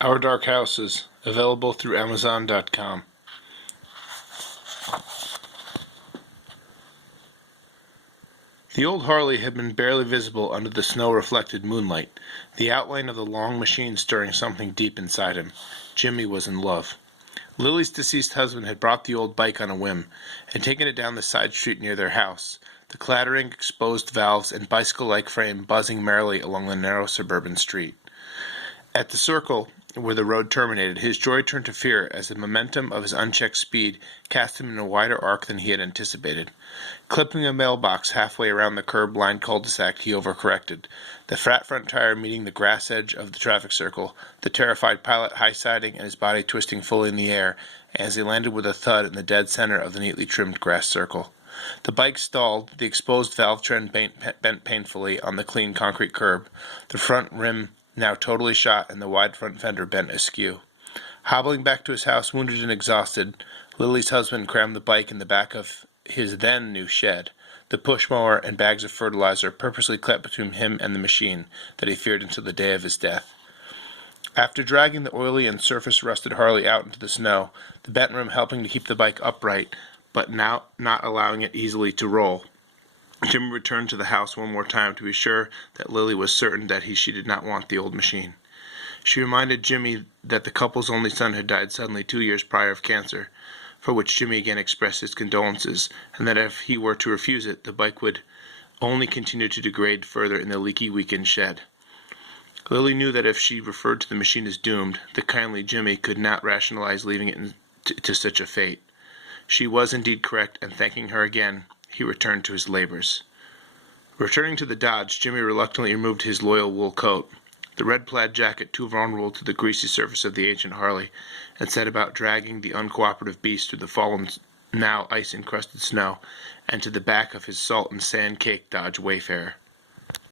Our Dark Houses, available through Amazon.com. The old Harley had been barely visible under the snow-reflected moonlight, the outline of the long machine stirring something deep inside him. Jimmy was in love. Lily's deceased husband had brought the old bike on a whim, and taken it down the side street near their house, the clattering, exposed valves and bicycle-like frame buzzing merrily along the narrow suburban street. At the circle where the road terminated, his joy turned to fear as the momentum of his unchecked speed cast him in a wider arc than he had anticipated. Clipping a mailbox halfway around the curb-lined cul-de-sac, he overcorrected, the flat front tire meeting the grass edge of the traffic circle, the terrified pilot high-siding and his body twisting fully in the air as he landed with a thud in the dead center of the neatly trimmed grass circle. The bike stalled, the exposed valve trend bent painfully on the clean concrete curb, the front rim now totally shot and the wide front fender bent askew. Hobbling back to his house, wounded and exhausted, Lily's husband crammed the bike in the back of his then-new shed, the push-mower and bags of fertilizer purposely kept between him and the machine that he feared until the day of his death. After dragging the oily and surface-rusted Harley out into the snow, the bent rim helping to keep the bike upright, but now not allowing it easily to roll, Jimmy returned to the house one more time to be sure that Lily was certain that she did not want the old machine. She reminded Jimmy that the couple's only son had died suddenly 2 years prior of cancer, for which Jimmy again expressed his condolences, and that if he were to refuse it, the bike would only continue to degrade further in the leaky, weakened shed. Lily knew that if she referred to the machine as doomed, the kindly Jimmy could not rationalize leaving it to such a fate. She was indeed correct, and thanking her again, he returned to his labors. Returning to the Dodge, Jimmy reluctantly removed his loyal wool coat, the red plaid jacket too vulnerable to the greasy surface of the ancient Harley, and set about dragging the uncooperative beast through the fallen, now ice-encrusted snow, and to the back of his salt and sand-caked Dodge Wayfarer.